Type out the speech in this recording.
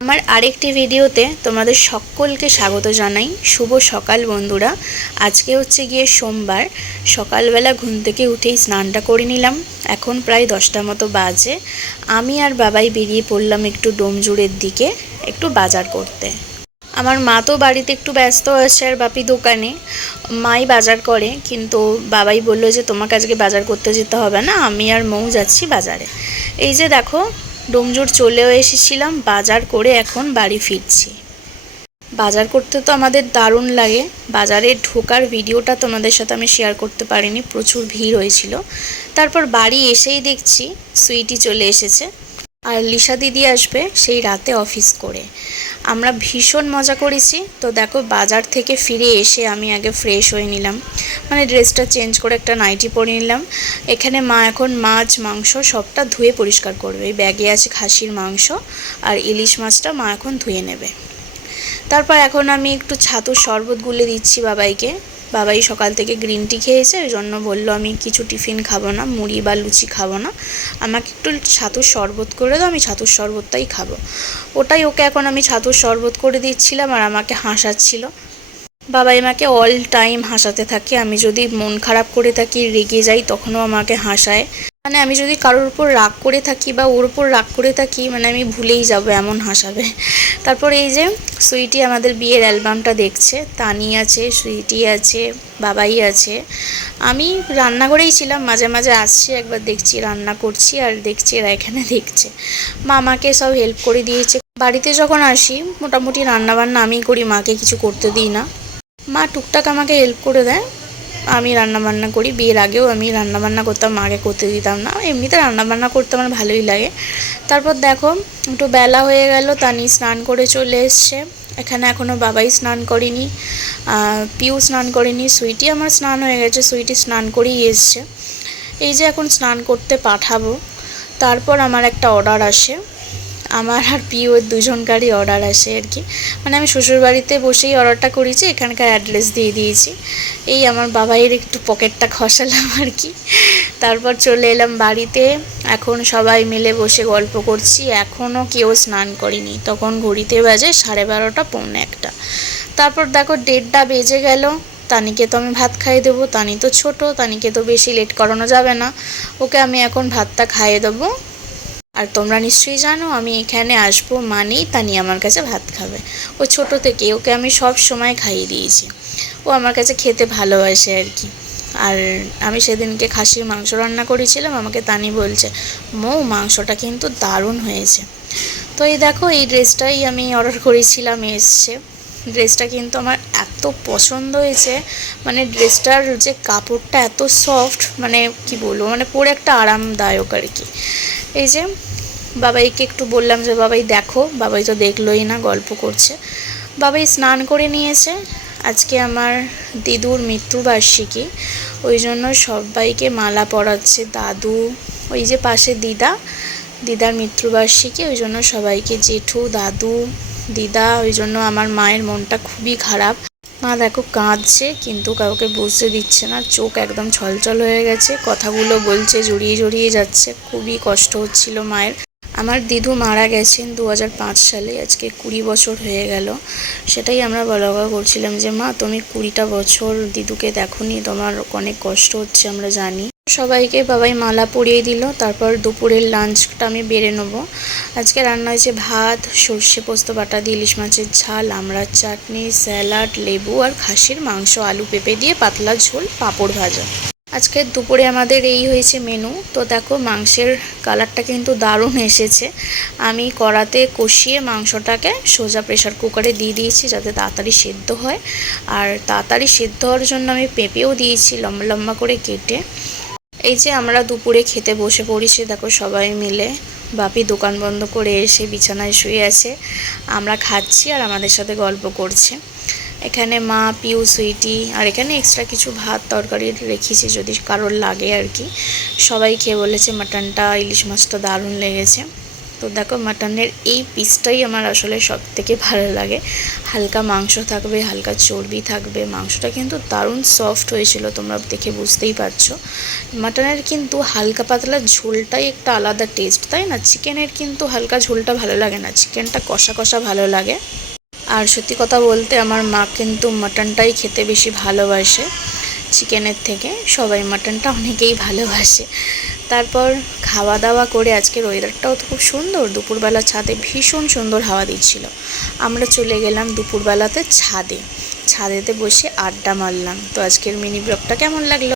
আমার আরেকটি ভিডিওতে তোমাদের সকলকে স্বাগত জানাই। শুভ সকাল বন্ধুরা। আজকে হচ্ছে গিয়ে সোমবার। সকালবেলা ঘুম থেকে উঠেই স্নানটা করে নিলাম। এখন প্রায় দশটা মতো বাজে। আমি আর বাবাই বেরিয়ে পড়লাম একটু ডোমজুড়ের দিকে, একটু বাজার করতে। আমার মা তো বাড়িতে একটু ব্যস্ত আছে আর বাপি দোকানে। মাই বাজার করে, কিন্তু বাবাই বলল যে তোমাকে আজকে বাজার করতে যেতে হবে না, আমি আর মৌ যাচ্ছি বাজারে। এই যে দেখো ডোমজুর চলেও এসেছিলাম, বাজার করে এখন বাড়ি ফিরছি। বাজার করতে তো আমাদের দারুণ লাগে। বাজারে ঢোকার ভিডিওটা তোমাদের সাথে আমি শেয়ার করতে পারিনি, প্রচুর ভিড় হয়েছিল। তারপর বাড়ি এসেই দেখছি সুইটি চলে এসেছে। আর লিসা দিদি আসবে সেই রাতে অফিস করে। আমরা ভীষণ মজা করেছি। তো দেখো বাজার থেকে ফিরে এসে আমি আগে ফ্রেশ হয়ে নিলাম। মানে ড্রেসটা চেঞ্জ করে একটা নাইটি পরে নিলাম। এখানে মা এখন মাছ, মাংস সবটা ধুয়ে পরিষ্কার করবে। এই ব্যাগে আছে খাসির মাংস আর ইলিশ মাছটা মা এখন ধুয়ে নেবে। তারপর এখন আমি একটু ছাতুর শরবত গুলে দিচ্ছি বাবাইকে। বাবাই সকাল থেকে গ্রিন টি খেয়েছে ওই জন্য বলল, আমি কিছু টিফিন খাব না, মুড়ি বা লুচি খাব না। আমাকে একটু ছাতুর শরবত করে দাও, আমি ছাতুর শরবতটাই খাব। ওটাই ওকে এখন আমি ছাতুর শরবত করে দিচ্ছিলাম আর আমাকে হাসাচ্ছিল। বাবাই আমাকে অল টাইম হাসাতে থাকে। আমি যদি মন খারাপ করে থাকি, রেগে যাই, তখনও আমাকে হাসায়। মানে আমি যদি কারোর উপর রাগ করে থাকি বা ওর উপর রাগ করে থাকি মানে আমি ভুলেই যাব এমন হাসাবে। তারপর এই যে সুইটি আমাদের বিয়ের অ্যালবামটা দেখছে, তানি আছে, সুইটি আছে, বাবাই আছে। আমি রান্নাঘরেই ছিলাম, মাঝে মাঝে আসছি, একবার দেখছি রান্না করছি আর দেখছি এরা এখানে দেখছে। মা আমাকে সব হেল্প করে দিয়েছে। বাড়িতে যখন আসি, মোটামুটি রান্নাবান্না আমিই করি, মাকে কিছু করতে দিই না। মা টুকটাক আমাকে হেল্প করে দেয়। আমি রান্নাবান্না করি, বিয়ের আগেও আমি রান্নাবান্না করতাম, মাকে করতে দিতাম না। এমনিতে রান্নাবান্না করতে আমার ভালোই লাগে। তারপর দেখো, একটু বেলা হয়ে গেল, তানি স্নান করে চলে এসছে। এখানে এখনও বাবাই স্নান করেনি পিউ স্নান করেনি, সুইটি আমার স্নান হয়ে গেছে, সুইটি স্নান করেই এসছে। এই যে এখন স্নান করতে পাঠাবো। তারপর আমার একটা অর্ডার আসে। আমার আর পিওর দুজনকারই অর্ডার আসে আর কি। মানে আমি শ্বশুরবাড়িতে বসেই অর্ডারটা করেছি, এখানকার অ্যাড্রেস দিয়ে দিয়েছি। এই আমার বাবাইয়ের একটু পকেটটা খসালাম আর কি। তারপর চলে এলাম বাড়িতে। এখন সবাই মিলে বসে গল্প করছি। এখনও কেউ স্নান করেনি। তখন ঘড়িতে বাজে সাড়ে বারোটা, পৌনে একটা। তারপর দেখো দেড়টা বেজে গেল। তানিকে তো আমি ভাত খাইয়ে দেবো। তানি তো ছোট, তানিকে তো বেশি লেট করানো যাবে না। ওকে আমি এখন ভাতটা খাইয়ে দেবো। আর তোমরা নিশ্চয়ই জানো, আমি এখানে আসব মানেই তানি আমার কাছে ভাত খাবে। ও ছোট থেকে, ওকে আমি সব সময় খাইয়ে দিয়েছি। ও আমার কাছে খেতে ভালোবাসে আর কি। আর আমি সেদিনকে খাসির মাংস রান্না করেছিলাম, আমাকে তানি বলছে, মৌ, মাংসটা কিন্তু দারুণ হয়েছে। তো এই দেখো, এই ড্রেসটাই আমি অর্ডার করেছিলাম, এসছে। ড্রেসটা কিন্তু আমার এত পছন্দ হয়েছে। মানে ড্রেসটার যে কাপড়টা এত সফট মানে কি বলব মানে পরে একটা আরামদায়ক আর কি। এই যে বাবাইকে একটু বললাম যে, বাবাই দেখো, বাবাই তো দেখলোই না, গল্প করছে। বাবাই স্নান করে নিয়েছে। আজকে আমার দিদুর মৃত্যুবার্ষিকী। ওই জন্য সবাইকে মালা পরাচ্ছে দাদু, ওই যে পাশে দিদা, দিদার মৃত্যুবার্ষিকী। ওই জন্য সবাইকে জেঠু, দাদু দিদা, ওই জন্য আমার মায়ের মনটা খুবই খারাপ। মা দেখো কাঁদছে, কিন্তু কাউকে বুঝতে দিচ্ছে না। চোখ একদম ছলছল হয়ে গেছে, কথাগুলো বলছে, জড়িয়ে জড়িয়ে যাচ্ছে। খুবই কষ্ট হচ্ছিল মায়ের। আমার দিদু মারা গেছেন দু হাজার পাঁচ সালে, আজকে কুড়ি বছর হয়ে গেল। সেটাই আমরা বলা বলা করছিলাম যে, মা, তুমি কুড়িটা বছর দিদুকে দেখোনি, তোমার অনেক কষ্ট হচ্ছে, আমরা জানি। সবাইকে বাবাই মালা পরিয়ে দিল, তারপর দুপুরের লাঞ্চটা আমি বেড়ে নেব। আজকে রান্না হয়েছে ভাত, সর্ষে পোস্ত, বাটা দিয়ে ইলিশ মাছের ঝাল আমড়ার চাটনি, স্যালাড, লেবু আর খাসির মাংস, আলু পেঁপে দিয়ে পাতলা ঝোল, পাঁপড় ভাজা। আজকে দুপুরে আমাদের এই হয়েছে মেনু। তো দেখো, মাংসের কালারটা কিন্তু দারুণ এসেছে। আমি কড়াতে কষিয়ে মাংসটাকে সোজা প্রেশার কুকারে দিয়ে দিয়েছি যাতে তাড়াতাড়ি সেদ্ধ হয়। আর তাড়াতাড়ি সেদ্ধ হওয়ার জন্য আমি পেঁপেও দিয়েছি লম্বা লম্বা করে কেটে। এই যে আমরা দুপুরে খেতে বসে পড়েছি, দেখো সবাই মিলে। বাপি দোকান বন্ধ করে এসে বিছানায় শুয়ে আছে। আমরা খাচ্ছি আর আমাদের সাথে গল্প করছে। এখানে মা, পিউ, সুইটি আর এখানে এক্সট্রা কিছু ভাত তরকারি রেখেছি যদি কারোর লাগে আর কি। সবাই খেয়ে বলেছে, মাটনটা, ইলিশ মাছটা দারুণ লেগেছে। তো দেখো মাটনের এই পিসটাই আমার আসলে সব থেকে ভালো লাগে। হালকা মাংস থাকবে, হালকা চর্বি থাকবে। মাংসটা কিন্তু দারুণ সফট হয়েছিল, তোমরা দেখে বুঝতেই পারছ। মাটনের কিন্তু হালকা পাতলা ঝোলটাই একটা আলাদা টেস্ট তাই না? চিকেনের কিন্তু হালকা ঝোলটা ভালো লাগে না। চিকেনটা কষা কষা ভালো লাগে। আর সত্যি কথা বলতে আমার মা কিন্তু মাটনটাই খেতে বেশি ভালোবাসে। চিকেনের থেকে সবাই মাটনটা অনেকেই ভালোবাসে। তারপর খাওয়া দাওয়া করে আজকের ওয়েদারটাও তো খুব সুন্দর। দুপুরবেলা ছাদে ভীষণ সুন্দর হাওয়া দিচ্ছিল। আমরা চলে গেলাম দুপুরবেলাতে ছাদে। ছাদেতে বসে আড্ডা মারলাম। তো আজকের মিনি ব্লগটা কেমন লাগল?